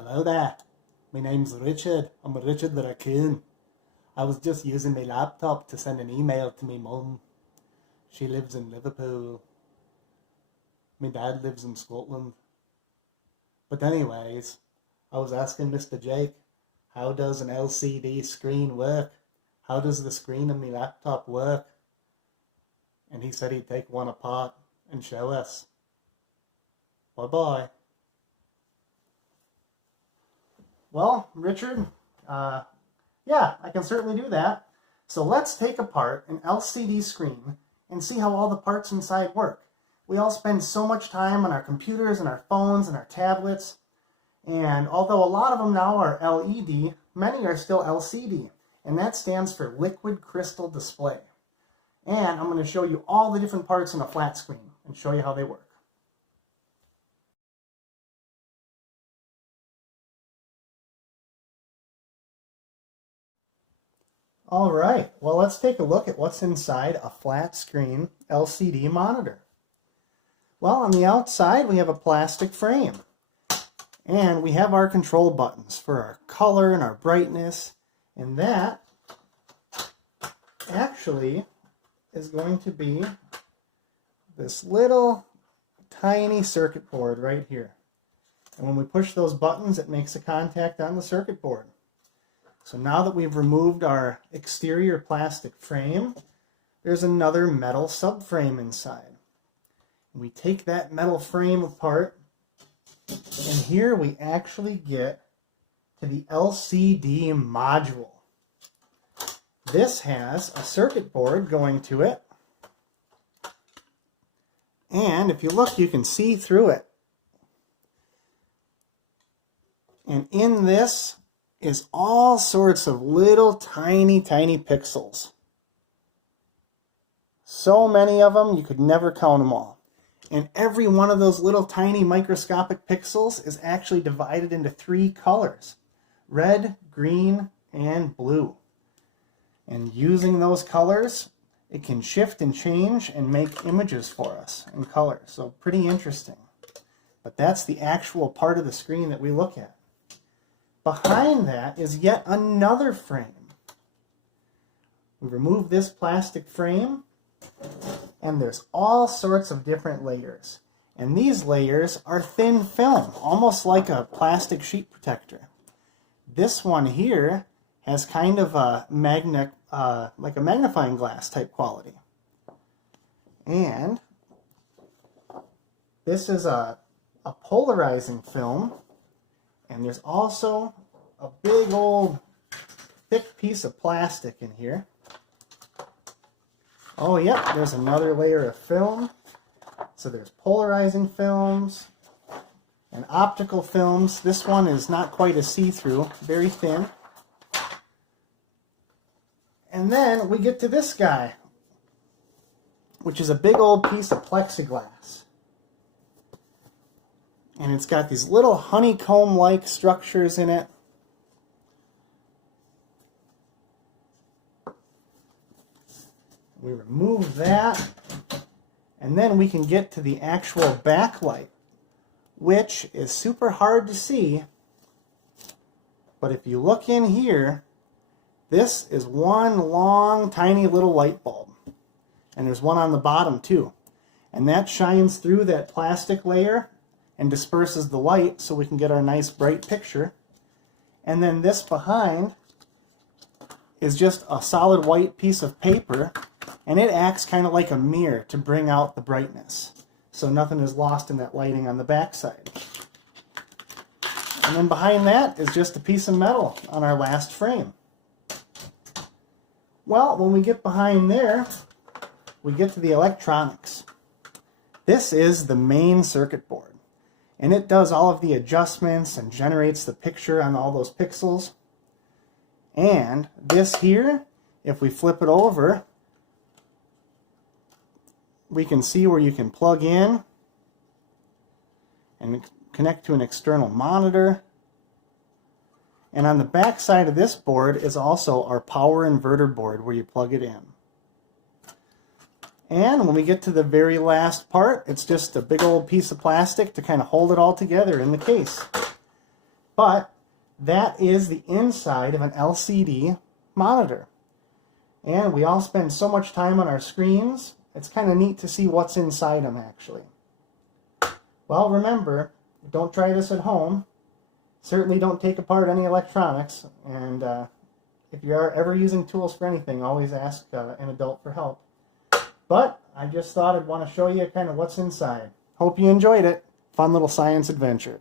Hello there. My name's Richard. I'm Richard the Raccoon. I was just using my laptop to send an email to my mum. She lives in Liverpool. My dad lives in Scotland. But anyways, I was asking Mr. Jake, how does an LCD screen work? How does the screen on my laptop work? And he said he'd take one apart and show us. Bye-bye. Well, Richard, yeah, I can certainly do that. So let's take apart an LCD screen and see how all the parts inside work. We all spend so much time on our computers and our phones and our tablets, and although a lot of them now are LED, many are still LCD, and that stands for liquid crystal display. And I'm going to show you all the different parts on a flat screen and show you how they work. All right, well, let's take a look at what's inside a flat screen LCD monitor. Well, on the outside, we have a plastic frame, and we have our control buttons for our color and our brightness, and that actually is going to be this little tiny circuit board right here. And when we push those buttons, it makes a contact on the circuit board. So now that we've removed our exterior plastic frame, there's another metal subframe inside. We take that metal frame apart, and here we actually get to the LCD module. This has a circuit board going to it, and if you look, you can see through it. And in this is all sorts of little tiny pixels. So many of them, you could never count them all. And every one of those little tiny microscopic pixels is actually divided into 3 colors: red, green, and blue. And using those colors, it can shift and change and make images for us in color. So pretty interesting. But that's the actual part of the screen that we look at. Behind that is yet another frame. We remove this plastic frame, and there's all sorts of different layers. And these layers are thin film, almost like a plastic sheet protector. This one here has kind of a like a magnifying glass type quality. And this is a polarizing film. And there's also a big old thick piece of plastic in here. Oh yeah, there's another layer of film. So there's polarizing films and optical films. This one is not quite as see-through, very thin. And then we get to this guy, which is a big old piece of plexiglass. And it's got these little honeycomb-like structures in it. We remove that, and then we can get to the actual backlight, which is super hard to see. But if you look in here, this is one long, tiny little light bulb. And there's one on the bottom too. And that shines through that plastic layer and disperses the light so we can get our nice bright picture. And then this behind is just a solid white piece of paper, and it acts kind of like a mirror to bring out the brightness, so nothing is lost in that lighting on the backside. And then behind that is just a piece of metal on our last frame. Well, when we get behind there, we get to the electronics. This is the main circuit board. And it does all of the adjustments and generates the picture on all those pixels. And this here, if we flip it over, we can see where you can plug in and connect to an external monitor. And on the back side of this board is also our power inverter board where you plug it in. And when we get to the very last part, it's just a big old piece of plastic to kind of hold it all together in the case. But that is the inside of an LCD monitor. And we all spend so much time on our screens, it's kind of neat to see what's inside them actually. Well, remember, don't try this at home. Certainly don't take apart any electronics. And if you are ever using tools for anything, always ask an adult for help. But I just thought I'd want to show you kind of what's inside. Hope you enjoyed it. Fun little science adventure.